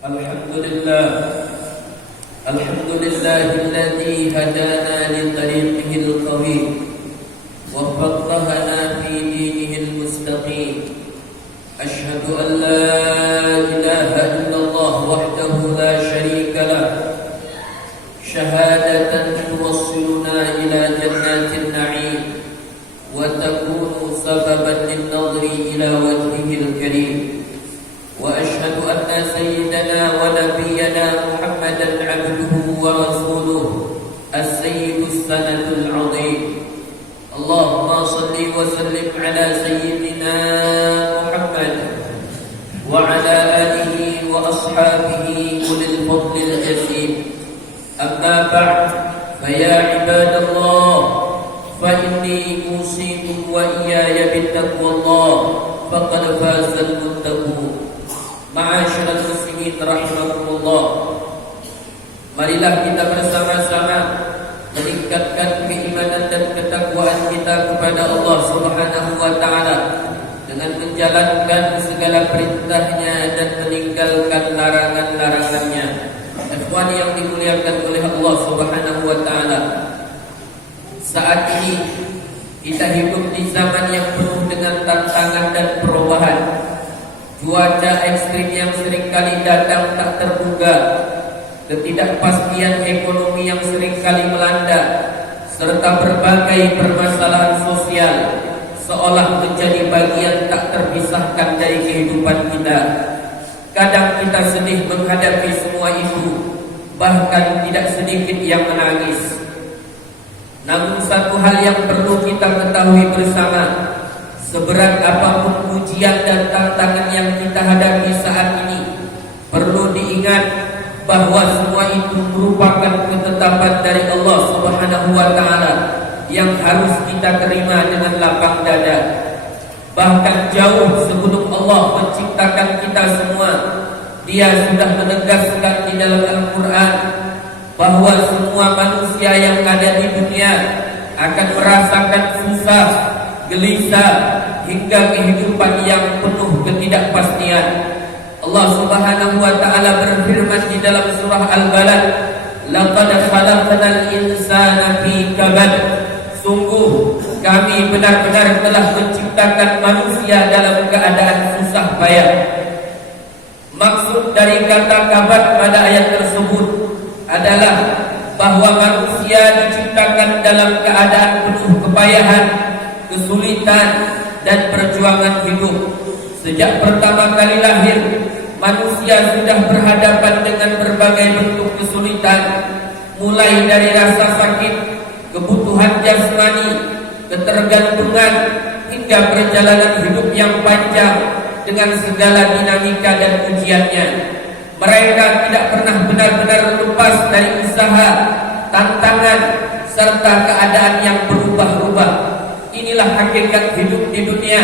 Alhamdulillah Alhamdulillahilladzi hadana li tariqihil qawim wa faqqahana fi dinihil mustaqim. Ashhadu an la ilaha illallah wahdahu la syarika lah, syahadatan tuwassiluna ila jannatin na'im wa takunu sababan lin-nadri ila wajhihil karim. وأشهد أن سيدنا ونبينا محمدا عبده ورسوله السيد السند العظيم. اللهم صل وسلم على سيدنا محمد وعلى آله وأصحابه أولي الفضل الجسيم. أما بعد فيا عباد الله فإني أوصيكم وإياي بتقوى الله فقد فاز المتقون. Ma'asyiral muslimin rahimakumullah, marilah kita bersama-sama meningkatkan keimanan dan ketakwaan kita kepada Allah Subhanahu wa taala dengan menjalankan segala perintahnya dan meninggalkan larangan-larangannya. Ikhwan yang dimuliakan oleh Allah Subhanahu wa taala, saat ini kita hidup di zaman yang penuh dengan tantangan dan perubahan. Cuaca ekstrim yang seringkali datang tak terduga, ketidakpastian ekonomi yang seringkali melanda, serta berbagai permasalahan sosial seolah menjadi bagian tak terpisahkan dari kehidupan kita. Kadang kita sedih menghadapi semua itu, bahkan tidak sedikit yang menangis. Namun satu hal yang perlu kita ketahui bersama, seberat apapun ujian dan tantangan yang kita hadapi saat ini, perlu diingat bahwa semua itu merupakan ketetapan dari Allah Subhanahu wa taala yang harus kita terima dengan lapang dada. Bahkan jauh sebelum Allah menciptakan kita semua, Dia sudah menegaskan di dalam Al-Quran bahwa semua manusia yang ada di dunia akan merasakan susah, gelisah, hingga kehidupan yang penuh ketidakpastian. Allah Subhanahu wa taala berfirman di dalam surah Al-Balad, "Laqad khalaqnal insana fi kabad." Sungguh kami benar-benar telah menciptakan manusia dalam keadaan susah payah. Maksud dari kata kabad pada ayat tersebut adalah bahwa manusia diciptakan dalam keadaan penuh kepayahan, kesulitan, dan perjuangan hidup. Sejak pertama kali lahir, manusia sudah berhadapan dengan berbagai bentuk kesulitan, mulai dari rasa sakit, kebutuhan jasmani, ketergantungan, hingga perjalanan hidup yang panjang dengan segala dinamika dan ujiannya. Mereka tidak pernah benar-benar lepas dari usaha, tantangan, serta keadaan yang berubah-ubah. Inilah hakikat hidup di dunia,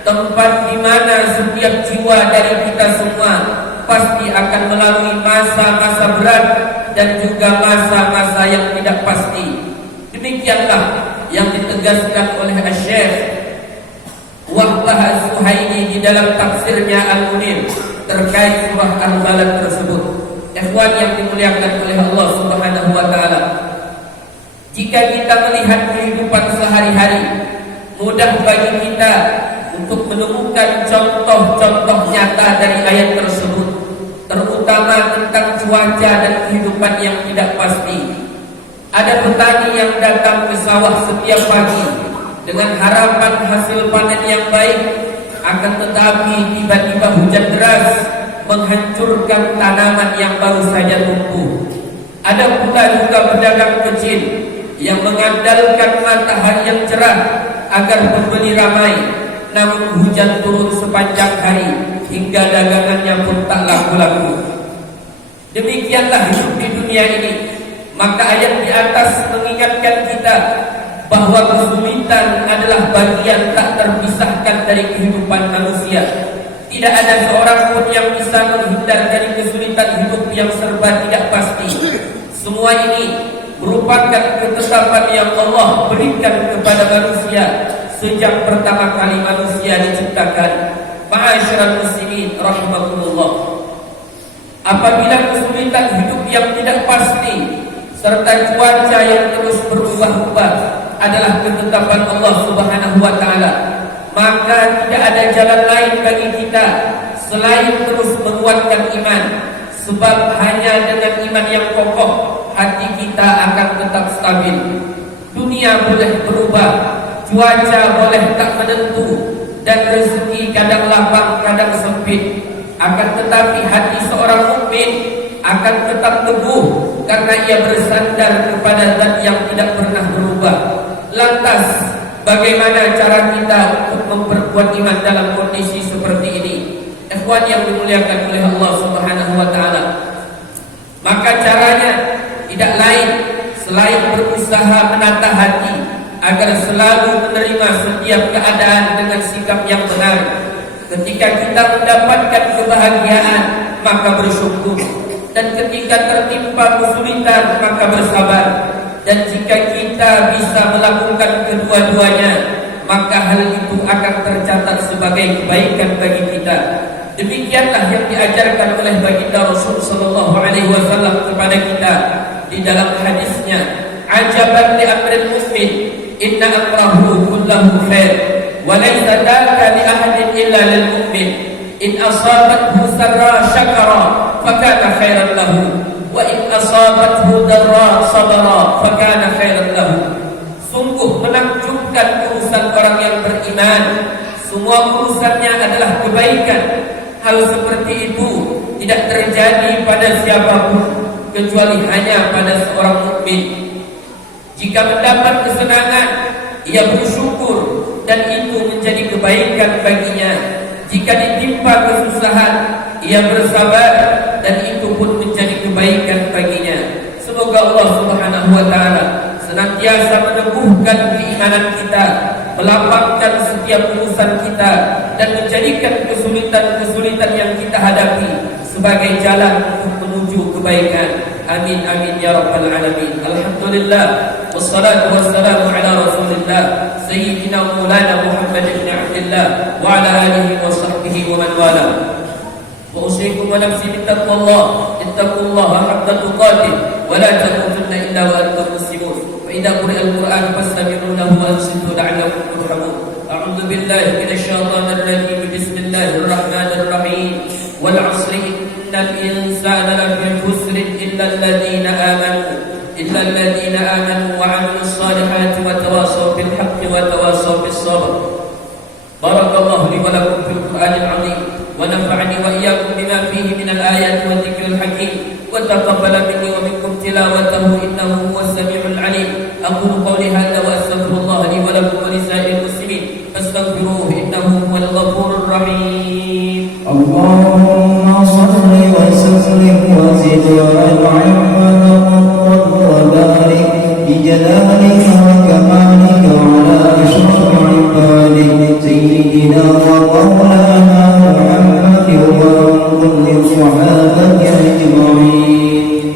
tempat di mana setiap jiwa dari kita semua pasti akan melalui masa-masa berat dan juga masa-masa yang tidak pasti. Demikianlah yang ditegaskan oleh Asy-Syaikh Wahbah As-Suhaimi di dalam tafsirnya Al-Munir terkait surah Al-Balad tersebut. Ikhwan yang dimuliakan oleh Allah Subhanahu wa taala, jika kita melihat kehidupan sehari-hari, mudah bagi kita untuk menemukan contoh-contoh nyata dari ayat tersebut, terutama tentang cuaca dan kehidupan yang tidak pasti. Ada petani yang datang ke sawah setiap pagi dengan harapan hasil panen yang baik, akan tetapi tiba-tiba hujan deras menghancurkan tanaman yang baru saja tumbuh. Ada pula juga pedagang kecil yang mengandalkan matahari yang cerah agar pembeli ramai, namun hujan turun sepanjang hari hingga dagangannya pun tak laku-laku. Demikianlah hidup di dunia ini. Maka ayat di atas mengingatkan kita bahwa kesulitan adalah bagian tak terpisahkan dari kehidupan manusia. Tidak ada seorang pun yang bisa menghindar dari kesulitan hidup yang serba tidak pasti. Semua ini merupakan ketetapan yang Allah berikan kepada manusia sejak pertama kali manusia diciptakan. Ma'asyiral muslimin rahimakumullah, Apabila kesulitan hidup yang tidak pasti serta cuaca yang terus berubah-ubah adalah ketetapan Allah Subhanahu wa taala, maka tidak ada jalan lain bagi kita selain terus menguatkan iman. Sebab hanya dengan iman yang kokoh, hati kita akan tetap stabil. Dunia boleh berubah, cuaca boleh tak menentu, dan rezeki kadang lapang, kadang sempit. Akan tetapi hati seorang mukmin akan tetap teguh karena ia bersandar kepada Zat yang tidak pernah berubah. Lantas, bagaimana cara kita untuk memperkuat iman dalam kondisi seperti ini? Ikhwan yang dimuliakan oleh Allah Subhanahu wa taala. Maka caranya tidak lain selain berusaha menata hati agar selalu menerima setiap keadaan dengan sikap yang benar. Ketika kita mendapatkan kebahagiaan, maka bersyukur. Dan ketika tertimpa kesulitan, maka bersabar. Dan jika kita bisa melakukan kedua-duanya, maka hal itu akan tercatat sebagai kebaikan bagi kita. Demikianlah yang diajarkan oleh baginda Rasul sallallahu alaihi wasallam kepada kita di dalam hadisnya, "Ajaban li amril muslim, inna amrahu kullahu khair, wa laysa dzaka li ahadin illa lil mu'min. In asabathu sarra syakara, fakana khairan lahu, wa in asabathu darra sabara, fakana khairan lahu." Sungguh menakjubkan urusan orang yang beriman. Semua urusannya adalah kebaikan. Hal seperti itu tidak terjadi pada siapapun kecuali hanya pada seorang mukmin. Jika mendapat kesenangan, ia bersyukur dan itu menjadi kebaikan baginya. Jika ditimpa kesusahan, ia bersabar dan itu pun menjadi kebaikan baginya. Semoga Allah Subhanahu wa taala senantiasa meneguhkan keimanan kita, melapangkan setiap urusan kita, dan menjadikan kesulitan-kesulitan yang kita hadapi sebagai jalan untuk menuju kebaikan. Amin amin ya rabbal alamin. Alhamdulillah, wassalatu wassalamu ala Rasulillah sayyidina Maulana Muhammad ibn Abdullah wa ala alihi wa sahbihi wa man wala. Wa usikum wa nafsi bittaqwallah, ittaqullaha haqqa tuqatih wa la tamutunna illa wa antum muslimun. Wa idza quri'a al-Qur'an fastami'u lahu wa ansitu la'allakum turhamun. A'udzu billahi minasy syaithanir rajim. Bismillahir rahmanir rahim. Wal 'asri innal insana lafi khusr illa alladhina amanu wa 'amilus salihati wa tawasaw bil haqqi wa tawasaw bis sabr. Barakallahu li wa lakum fil Qur'anil 'azim wa nafa'ani wa iyyakum bima fihi minal ayati wa dzikril hakim wa taqabbala minni wa minkum tilawatahu innahu huwas samiul 'alim. Aqulu qawli hadza wa astaghfirullah li wa lakum wa lisa'iril muslimin fastaghfiruhu innahu huwal ghafurur rahim. Allahumma shalli wa sallim wa zid wa an'im wa barik bi jalalika wa kamalika ala ashrafil ibadik sayyidina wa maulana Muhammad wa kulli sahabati ajma'in.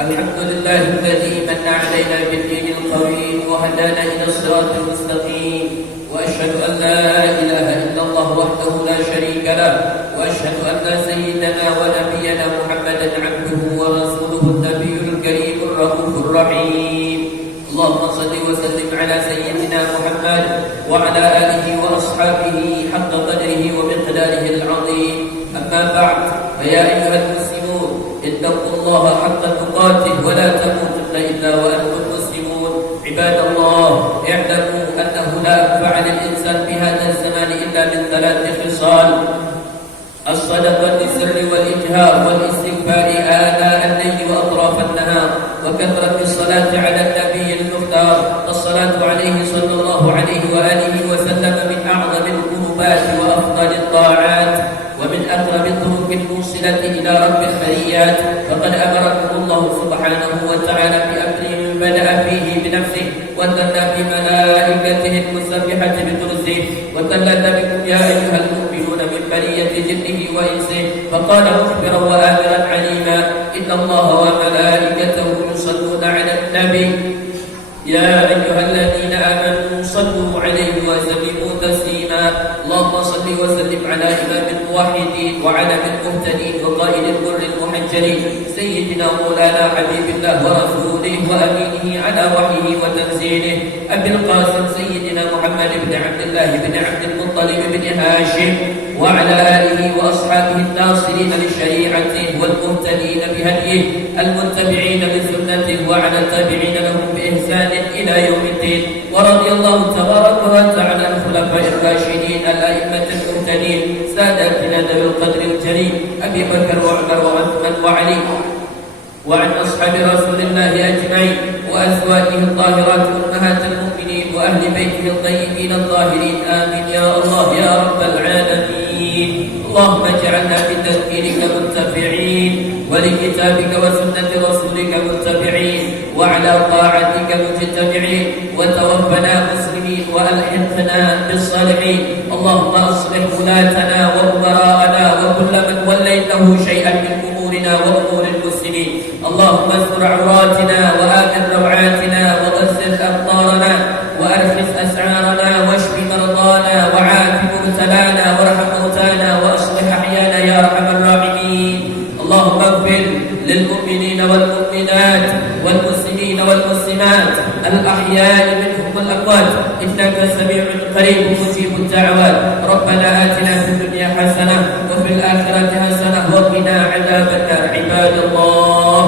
Alhamdulillahilladzi manna 'alaina bil dinil qawim wa hadana ila siratal mustaqim. Wa asyhadu an la ilaha illallah wahdahu la syarika lah wa asyhadu anna sayyidana wa nabiyyana Muhammadan 'abduhu wa rasuluhu an-nabiyyul karimur raufur rahim. Allahumma shalli wa sallim ala sayyidina Muhammad wa ala alihi wa ashabihi haqqa qadrihi wa miqdarihi al-'azim. Amma ba'd, fa ya ayyuhal muslimun ittaqullaha haqqa tuqatih wa la tamutunna illa wa antum muslimun. Ibadallah, i'lamu annahu la yanfa'u al-insan fi hadha az-zaman illa min thalath khisal: الصدقة السر والإجهار والاستغفار آناء الليل وأطراف النهار وكثرة الصلاة على النبي المختار. الصلاة عليه صلى الله عليه وآله وسلم من أعظم القربات وأفضل الطاعات ومن أقرب الطرق الموصلة إلى رب البريات. فقد أمركم الله سبحانه وتعالى بأمر بدأ فيه بنفسه وثنى بملائكته المسبحة بقدسه وثلث بكم يا أيها المؤمنون من برية جنه وإنسه. فقال مخبرا وآمرا عليما: إن الله وملائكته يصلون على النبي يا أيها الذين آمنوا صلوا عليه وسلموا تسليما. اللهم صل وسلم على إمام الموحدين وعلم المهتدين وقائد البر المحجلين سيدنا مولانا حبيب الله ورسوله وأمينه على وحيه وتنزيله أبي القاسم سيدنا محمد بن عبد الله بن عبد المطلب بن هاشم وعلى آله وأصحابه الناصرين لشريعته والمهتدين بهديه المتبعين لسنته وعلى التابعين لهم بإحسان إلى يوم الدين. ورضي الله تبارك وتعالى عن الخلفاء الراشدين الأئمة المهتدين ساداتنا ذوي القدر الجليل أبي بكر وعمر وعثمان وعلي وعن أصحاب رسول الله أجمعين وأزواجه الطاهرات أمهات المؤمنين وأهل بيته الطيبين الطاهرين آمين يا الله يا رب العالمين. اللهم اجعلنا بتذكيرك منتفعين ولكتابك وسنة رسولك متبعين وعلى طاعتك مجتمعين وتوفنا مسلمين وألحقنا بالصالحين. اللهم أصلح ولاتنا وأمراءنا وكل من وليته شيئا من أمورنا وأمور المسلمين. اللهم استر عوراتنا وآمن روعاتنا وغسل أمطارنا وأرخص أسعارنا واشف مرضانا وعاف مبتلانا وارحم موتانا وأصلح أحيانا يا أرحم الراحمين. اللهم اغفر للمؤمنين والمؤمنات والمسلمين والمسلمات الأحياء منهم والأموات إنك سميع قريب مجيب الدعوات. ربنا آتنا في الدنيا حسنة وفي الآخرة حسنة وقنا عذاب النار. عباد الله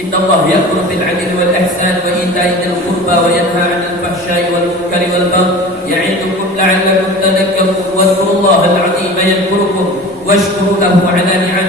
إن الله يأمر بالعدل والإحسان وإيتاء ذي القربى وينهى عن الفحشاء والمنكر والبغي يعظكم لعلكم تذكرون. واذكروا الله العظيم يذكركم واشكروا له على نعمه